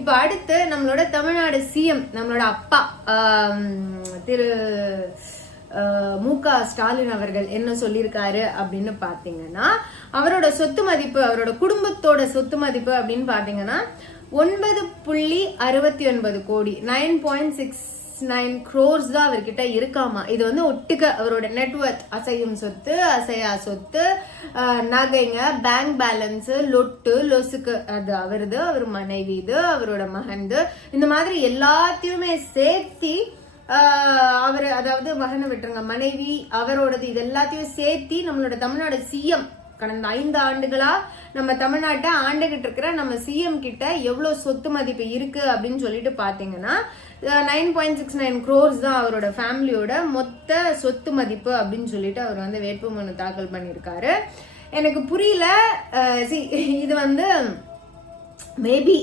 இப்ப அடுத்து நம்மளோட தமிழ்நாடு சிஎம் நம்மளோட அப்பா திரு மு.க. ஸ்டாலின் அவர்கள் என்ன சொல்லியிருக்காரு அப்படின்னு பாத்தீங்கன்னா, அவரோட சொத்து மதிப்பு, அவரோட குடும்பத்தோட சொத்து மதிப்பு அப்படின்னு பாத்தீங்கன்னா 9.69 கோடி 9.69 crores தான் அவர்கிட்ட இருக்காமா. இது வந்து ஒட்டுக்க அவரோட நெட்வொர்த், அசையும் சொத்து, அசையா சொத்து, நகைங்க, பேங்க் பேலன்ஸ், லொட்டு லொசுக்கு, அது அவரது, அவர் மனைவி, இது அவரோட மகன்து, இந்த மாதிரி எல்லாத்தையுமே சேர்த்தி அவரு, அதாவது மகனை விட்டுருங்க, மனைவி அவரோடது, இது எல்லாத்தையும் சேர்த்தி நம்மளோட தமிழ்நாடு சிஎம் கடந்த 5 ஆண்டுகளா நம்ம தமிழ்நாட்டை ஆண்டுகிட்டு இருக்கிற நம்ம சிஎம் கிட்ட எவ்வளவு சொத்து மதிப்பு இருக்கு அப்படின்னு சொல்லிட்டு பாத்தீங்கன்னா 9.69 crores தான் அவரோட ஃபேமிலியோட மொத்த சொத்து மதிப்பு அப்படின்னு சொல்லிட்டு அவர் வந்து வேட்புமனு தாக்கல் பண்ணியிருக்காரு. எனக்கு புரியல. இது வந்து மேபி